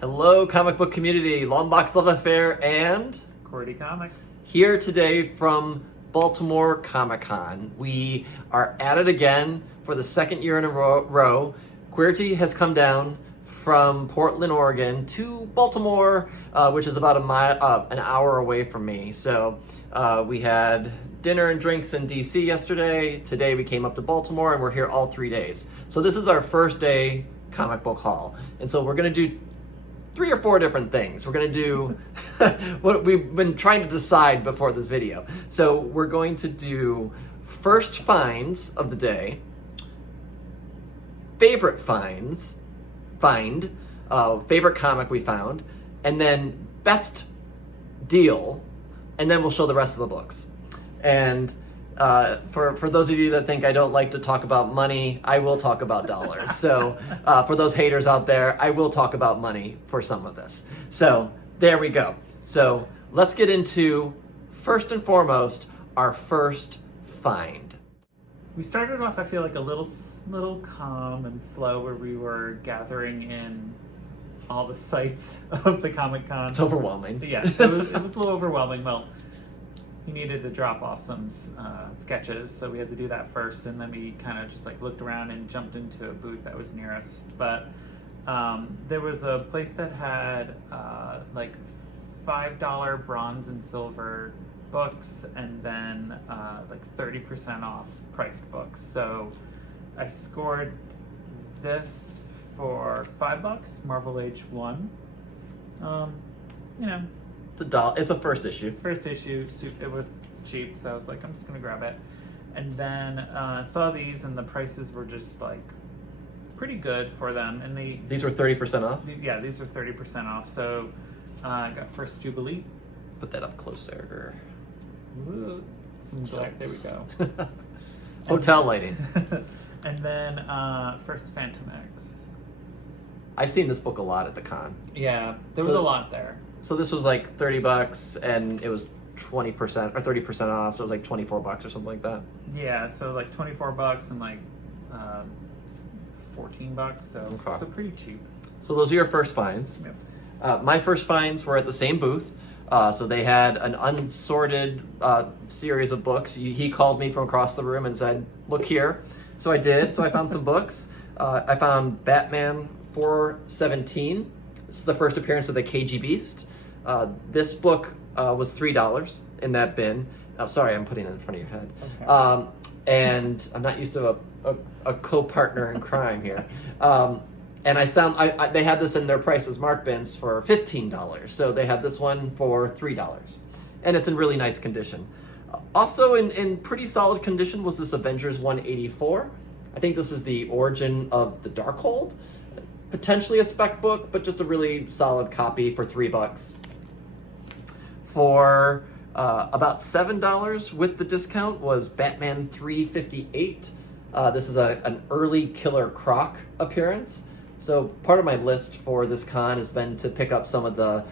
Hello, comic book community, Longbox Love Affair, and Cordy Comics. Here today from Baltimore Comic Con. We are at it again for the second year in a row. Queerty has come down from Portland, Oregon to Baltimore, which is about an hour away from me. So we had dinner and drinks in DC yesterday. Today we came up to Baltimore and we're here all 3 days. So this is our first day comic book haul. And so we're gonna do 3 or 4 different things. We're gonna do what we've been trying to decide before this video. So we're going to do first finds of the day, favorite favorite comic we found, and then best deal, and then we'll show the rest of the books. And for those of you that think I don't like to talk about money, I will talk about dollars. So for those haters out there, I will talk about money for some of this. So there we go. So let's get into, first and foremost, our first find. We started off, I feel like, a little calm and slow, where we were gathering in all the sites of the Comic Con. It's overwhelming. Yeah, it was a little overwhelming. Well, he needed to drop off some sketches, so we had to do that first, and then we kind of just like looked around and jumped into a booth that was near us. But there was a place that had like $5 bronze and silver books, and then like 30% off priced books. So I scored this for $5, Marvel Age 1. You know, It's a first issue. First issue, it was cheap, so I was like, I'm just gonna grab it. And then saw these, and the prices were just like pretty good for them. And These were 30% off? Yeah, these were 30% off. So I got First Jubilee. Put that up closer. Ooh, some black, there we go. Hotel lighting. And then First Phantom X. I've seen this book a lot at the con. Yeah, there was a lot there. So this was like $30 and it was 20% or 30% off, so it was like $24 or something like that. Yeah, so like $24 and like $14, so Okay. So pretty cheap. So those are your first finds. Yep. My first finds were at the same booth. So they had an unsorted series of books. He called me from across the room and said, "Look here." So I did. So I found some books. I found Batman 417. This is the first appearance of the KG Beast. This book was $3 in that bin. Oh, sorry, I'm putting it in front of your head. Okay. And I'm not used to a co-partner in crime here. And they had this in their prices mark bins for $15. So they had this one for $3. And it's in really nice condition. Also in pretty solid condition was this Avengers 184. I think this is the origin of the Darkhold. Potentially a spec book, but just a really solid copy for $3. For about $7 with the discount was Batman 358. This is an early Killer Croc appearance. So part of my list for this con has been to pick up some of the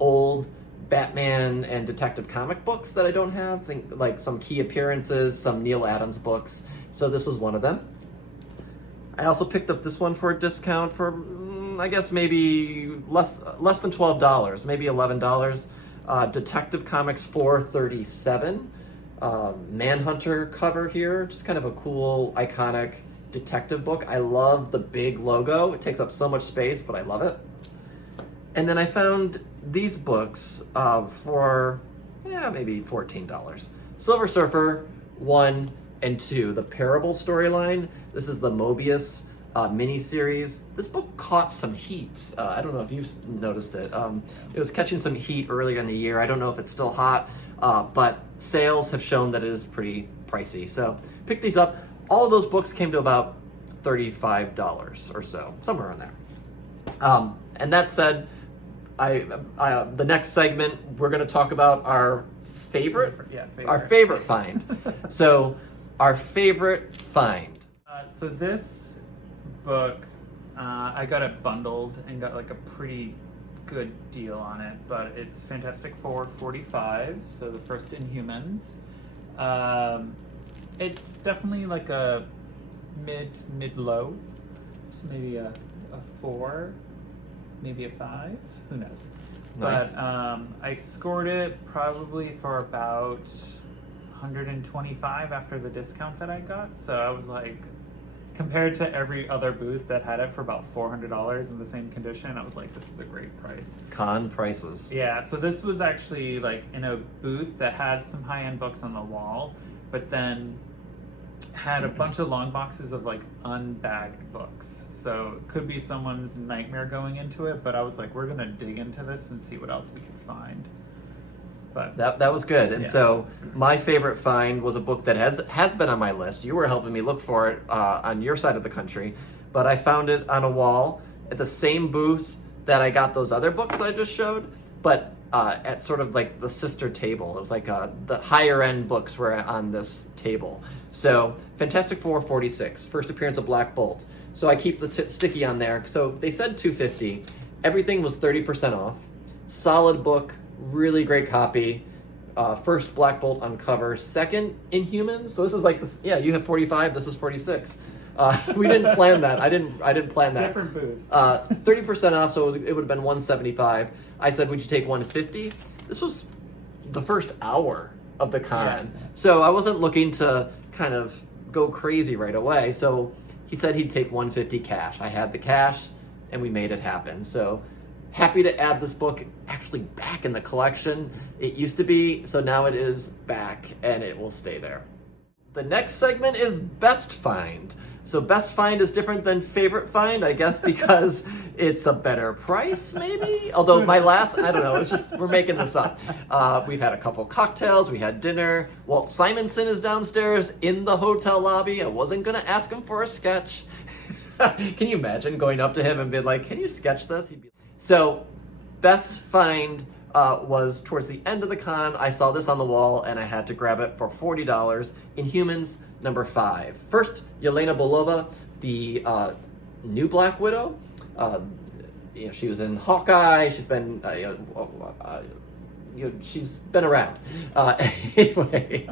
old Batman and Detective comic books that I don't have. Think like some key appearances, some Neil Adams books. So this was one of them. I also picked up this one for a discount for, I guess maybe less than $12, maybe $11. Detective Comics 437. Manhunter cover here, just kind of a cool, iconic detective book. I love the big logo. It takes up so much space, but I love it. And then I found these books for, maybe $14. Silver Surfer 1 and 2, the Parable storyline. This is the Mobius miniseries. This book caught some heat. I don't know if you've noticed it. It was catching some heat earlier in the year. I don't know if it's still hot, but sales have shown that it is pretty pricey. So pick these up. All of those books came to about $35 or so, somewhere around there. And that said, the next segment, we're going to talk about our favorite find. So our favorite find. So this book, I got it bundled and got like a pretty good deal on it, but it's Fantastic Four 45, so the first Inhumans. It's definitely like a mid-low, so maybe a 4. maybe a 5. Who knows? Nice. But I scored it probably for about 125 after the discount that I got. So I was like, compared to every other booth that had it for about $400 in the same condition, I was like, this is a great price. Con prices. Yeah, so this was actually like in a booth that had some high-end books on the wall, but then had a bunch of long boxes of like unbagged books. So it could be someone's nightmare going into it, but I was like, we're gonna dig into this and see what else we can find. But That was good. And yeah. so my favorite find was a book that has been on my list. You were helping me look for it on your side of the country, but I found it on a wall at the same booth that I got those other books that I just showed, but at sort of like the sister table. It was like the higher end books were on this table. So Fantastic Four 46, first appearance of Black Bolt. So I keep the sticky on there. So they said $250. Everything was 30% off. Solid book, really great copy. First Black Bolt on cover, second Inhumans. So this is like this. Yeah, you have 45. This is 46. We didn't plan that. I didn't plan that. Different booths. 30% off, so it would have been 175. I said, would you take 150? This was the first hour of the con. Yeah. So I wasn't looking to kind of go crazy right away. So he said he'd take 150 cash. I had the cash and we made it happen. So happy to add this book actually back in the collection. It used to be, so now it is back and it will stay there. The next segment is Best Find. So Best Find is different than Favorite Find, I guess, because it's a better price, maybe? Although my last, I don't know, it's just, we're making this up. We've had a couple cocktails, we had dinner. Walt Simonson is downstairs in the hotel lobby. I wasn't gonna ask him for a sketch. Can you imagine going up to him and being like, can you sketch this? He'd be... So Best Find was towards the end of the con. I saw this on the wall and I had to grab it for $40. Inhumans number 5. First, Yelena Belova, the new Black Widow. She was in Hawkeye. She's been, she's been around. Anyway,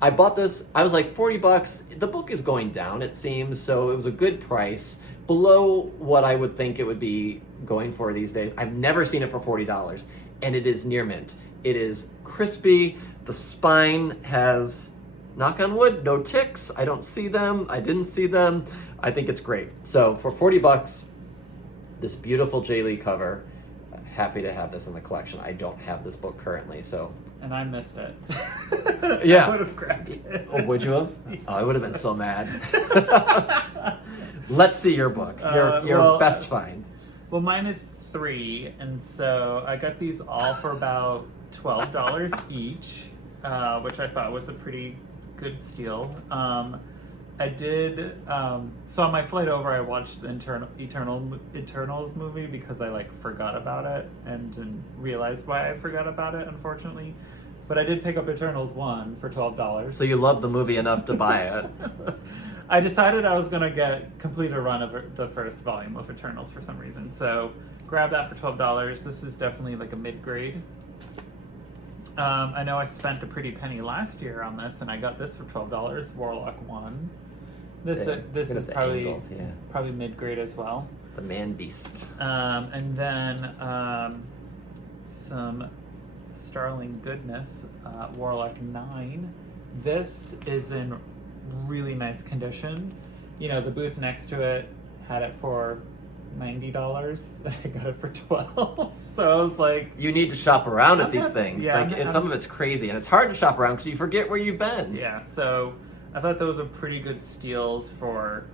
I bought this. I was like $40. The book is going down, it seems, so it was a good price. Below what I would think it would be going for these days. I've never seen it for $40. And it is near mint. It is crispy. The spine has, knock on wood, no ticks. I don't see them. I didn't see them. I think it's great. So for $40, this beautiful J. Lee cover, happy to have this in the collection. I don't have this book currently, so. And I missed it. Yeah. I would have grabbed it. Oh, would you have? Yes. Oh, I would have been so mad. Let's see your book, your Best Find. Well, mine is 3, and so I got these all for about $12 each, which I thought was a pretty good steal. I did, so on my flight over, I watched the Eternals movie because I forgot about it and didn't realize why I forgot about it, unfortunately. But I did pick up Eternals 1 for $12. So you love the movie enough to buy it. I decided I was going to complete a run of the first volume of Eternals for some reason. So grab that for $12. This is definitely like a mid-grade. I know I spent a pretty penny last year on this, and I got this for $12, Warlock 1. This is probably mid-grade as well. The Man Beast. And then some Starling Goodness, Warlock 9. This is in really nice condition. The booth next to it had it for $90. I got it for $12. So I was like, you need to shop around at these things. Yeah, some of it's crazy, and it's hard to shop around because you forget where you've been. Yeah, so I thought those were pretty good steals for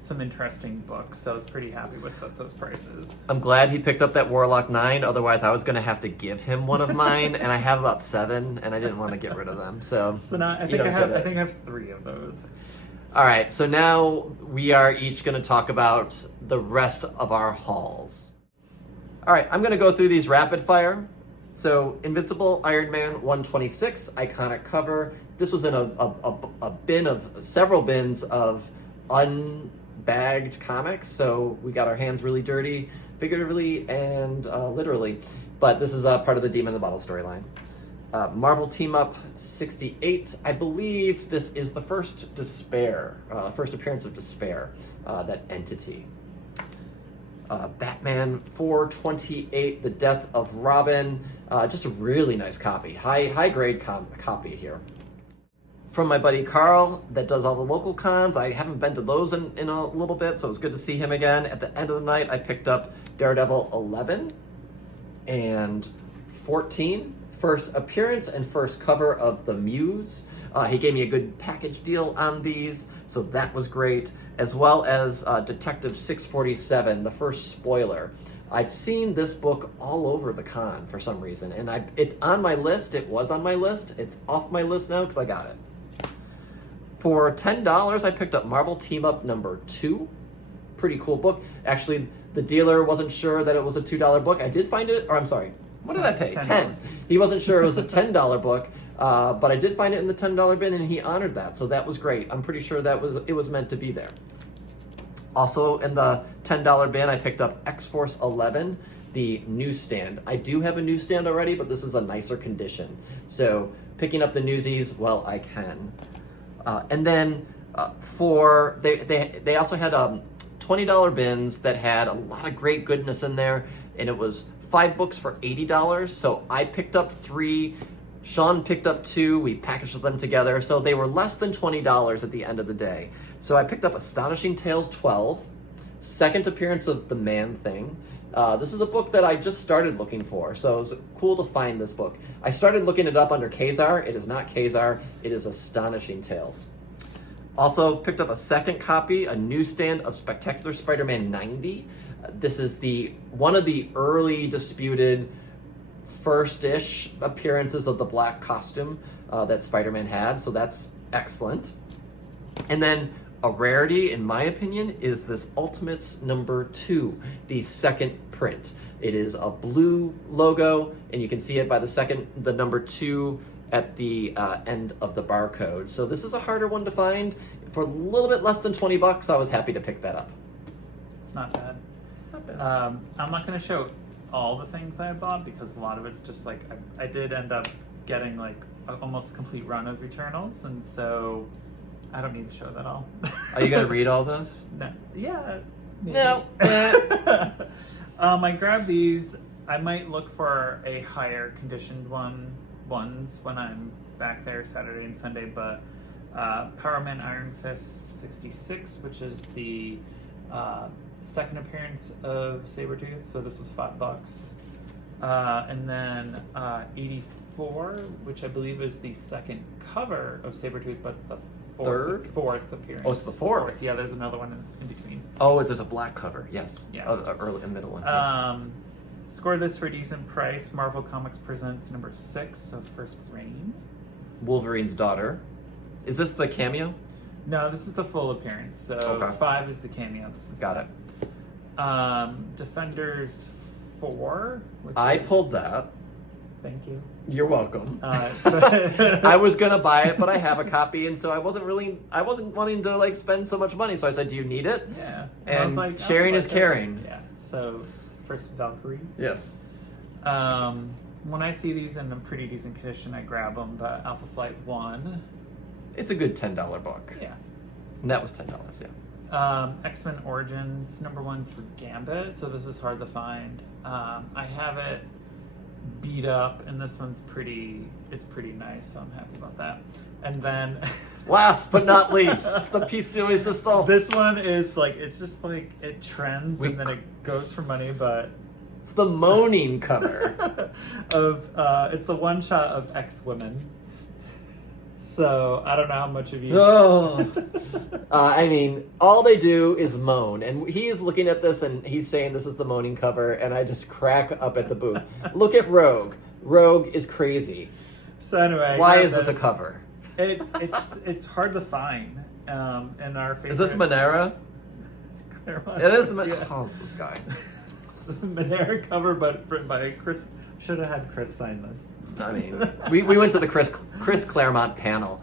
some interesting books. So I was pretty happy with those prices. I'm glad he picked up that Warlock 9. Otherwise, I was going to have to give him one of mine, and I have about 7, and I didn't want to get rid of them. So now I think I have 3 of those. All right, so now we are each going to talk about the rest of our hauls. All right, I'm going to go through these rapid fire. So Invincible Iron Man 126, iconic cover. This was in a bin of several bins of unbagged comics, so we got our hands really dirty, figuratively and literally. But this is part of the Demon in the Bottle storyline. Marvel Team Up 68. I believe this is the first Despair, first appearance of Despair, that entity. Batman 428, The Death of Robin. Just a really nice copy, high grade copy here. From my buddy Carl that does all the local cons. I haven't been to those in a little bit, so it's good to see him again. At the end of the night, I picked up Daredevil 11 and 14. First appearance and first cover of The Muse. He gave me a good package deal on these, so that was great. As well as Detective 647, the first spoiler. I've seen this book all over the con for some reason, and it's on my list. It was on my list. It's off my list now because I got it. For $10, I picked up Marvel Team Up number 2. Pretty cool book. Actually, the dealer wasn't sure that it was a $2 book. I did find it, or I'm sorry, what did I pay? 10. He wasn't sure it was a $10 book, but I did find it in the $10 bin, and he honored that, so that was great. I'm pretty sure it was meant to be there. Also in the $10 bin, I picked up X-Force 11, the newsstand. I do have a newsstand already, but this is a nicer condition. So picking up the newsies, well, I can. And then they also had $20 bins that had a lot of great goodness in there, and it was 5 books for $80. So I picked up 3. Sean picked up 2. We packaged them together, so they were less than $20 at the end of the day. So I picked up Astonishing Tales 12, second appearance of the Man-Thing. This is a book that I just started looking for, so it was cool to find this book. I started looking it up under Kazar. It is not Kazar, it is Astonishing Tales. Also picked up a second copy, a newsstand of Spectacular Spider-Man 90. This is one of the early disputed first-ish appearances of the black costume that Spider-Man had, so that's excellent. And then a rarity, in my opinion, is this Ultimates number 2, the second print. It is a blue logo, and you can see it by the number 2 at the end of the barcode. So this is a harder one to find. For a little bit less than 20 bucks, I was happy to pick that up. It's not bad. Not bad. I'm not going to show all the things I bought because a lot of it's just like I did end up getting like almost a complete run of Eternals, and so I don't need to show that all. Are you going to read all those? No. Yeah. Maybe. No. I grabbed these. I might look for a higher conditioned ones when I'm back there Saturday and Sunday, but Power Man Iron Fist 66, which is the second appearance of Sabretooth, so this was $5. And then 84, which I believe is the second cover of Sabretooth, but the fourth appearance. Oh, it's the fourth. Yeah, there's another one in between. Oh, there's a black cover. Yes. Yeah. Early and middle one. Score this for a decent price. Marvel Comics presents number 6 of First Reign. Wolverine's daughter. Is this the cameo? No, this is the full appearance. So okay. 5 is the cameo. This is got it. Defenders 4. I pulled that. Thank you. You're welcome. So I was gonna buy it, but I have a copy, and so I wasn't wanting to like spend so much money. So I said, "Do you need it?" Yeah. And I was like, sharing is caring. Yeah. So first Valkyrie. Yes. When I see these in a pretty decent condition, I grab them. But Alpha Flight 1. It's a good $10 book. Yeah. And that was $10. Yeah. X-Men Origins number 1 for Gambit. So this is hard to find. I have it beat up, and this one's pretty nice, so I'm happy about that. And then last but not least, the piece de resistance. This one is like, it's just like it trends and then it goes for money, but it's the moaning cover of it's a one shot of X-Women. So I don't know how much of you. Oh. I mean, all they do is moan, and he is looking at this and he's saying this is the moaning cover, and I just crack up at the booth. Look at Rogue. Rogue is crazy. So anyway, why is this a cover? It's hard to find. In our favorite. Is this Monera? Claremont. It is. Yeah. Oh, it's this guy. It's a Monera cover, but written by Chris. Should have had Chris sign this. I mean, we went to the Chris Claremont panel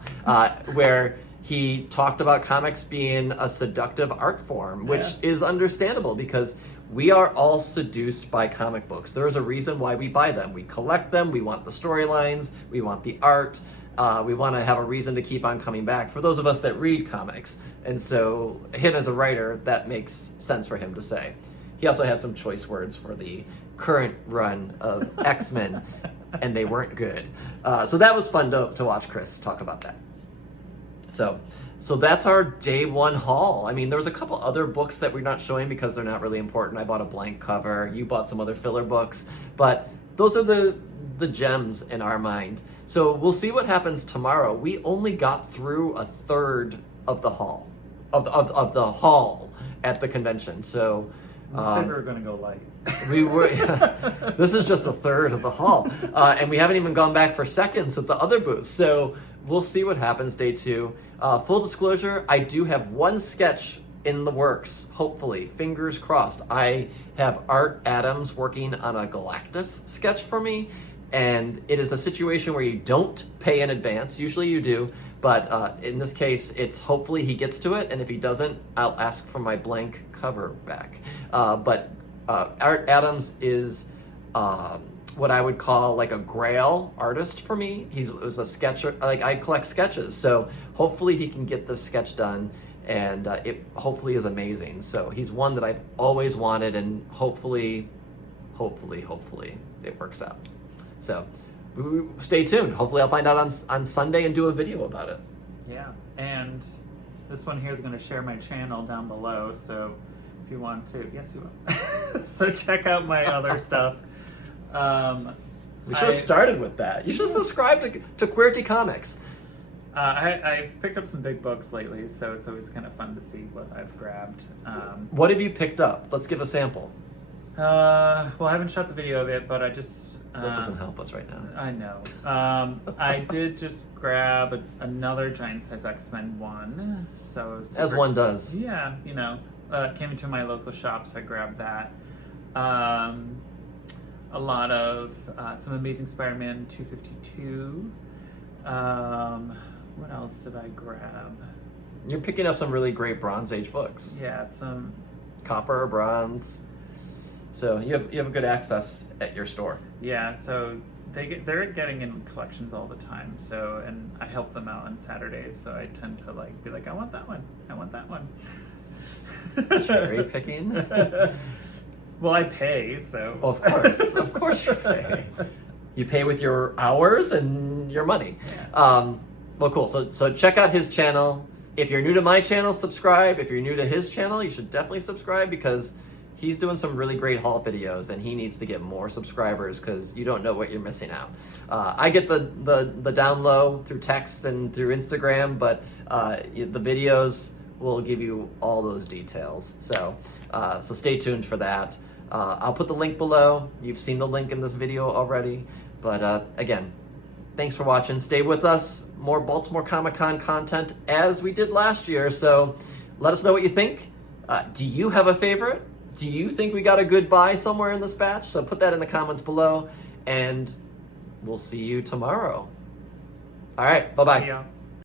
where he talked about comics being a seductive art form, which is understandable because we are all seduced by comic books. There is a reason why we buy them. We collect them. We want the storylines. We want the art. We want to have a reason to keep on coming back for those of us that read comics. And so him as a writer, that makes sense for him to say. He also had some choice words for the current run of X-Men, and they weren't good. So that was fun to watch Chris talk about that. So that's our day one haul. I mean, there was a couple other books that we're not showing because they're not really important. I bought a blank cover. You bought some other filler books, but those are the gems in our mind. So we'll see what happens tomorrow. We only got through a third of the haul, of the haul at the convention. So we said we were going to go light. We were. Yeah, this is just a third of the haul, and we haven't even gone back for seconds at the other booths. So we'll see what happens day two. Full disclosure, I do have one sketch in the works. Hopefully, fingers crossed. I have Art Adams working on a Galactus sketch for me, and it is a situation where you don't pay in advance. Usually you do, but in this case, it's hopefully he gets to it, and if he doesn't, I'll ask for my blank cover back. But Art Adams is what I would call like a grail artist for me. He was a sketcher. Like, I collect sketches, so hopefully he can get this sketch done, and it hopefully is amazing. So he's one that I've always wanted, and hopefully it works out. So stay tuned. Hopefully I'll find out on Sunday and do a video about it. Yeah, and this one here is going to share my channel down below, so if you want to, yes you will. So check out my other stuff. We should have started with that. You should subscribe to Queerty Comics. I've picked up some big books lately, so it's always kind of fun to see what I've grabbed. What have you picked up? Let's give a sample. Well, I haven't shot the video of it, but I just... That doesn't help us right now. I know. I did just grab another giant size X-Men one. So as one does. Yeah, you know, came into my local shop, so I grabbed that. A lot of some Amazing Spider-Man 252. What else did I grab? You're picking up some really great Bronze Age books. Yeah, some copper or bronze. So you have good access at your store. Yeah, so they're getting in collections all the time. So, and I help them out on Saturdays, so I tend to be like, I want that one. I want that one. Cherry picking. Well, I pay, so. Of course you pay. You pay with your hours and your money. Yeah. Well, cool. So check out his channel. If you're new to my channel, subscribe. If you're new to his channel, you should definitely subscribe, because he's doing some really great haul videos, and he needs to get more subscribers, because you don't know what you're missing out. I get the down low through text and through Instagram, but the videos will give you all those details. So stay tuned for that. I'll put the link below. You've seen the link in this video already. But again, thanks for watching. Stay with us. More Baltimore Comic Con content as we did last year. So let us know what you think. Do you have a favorite? Do you think we got a good buy somewhere in this batch? So put that in the comments below, and we'll see you tomorrow. All right, bye-bye. Yeah.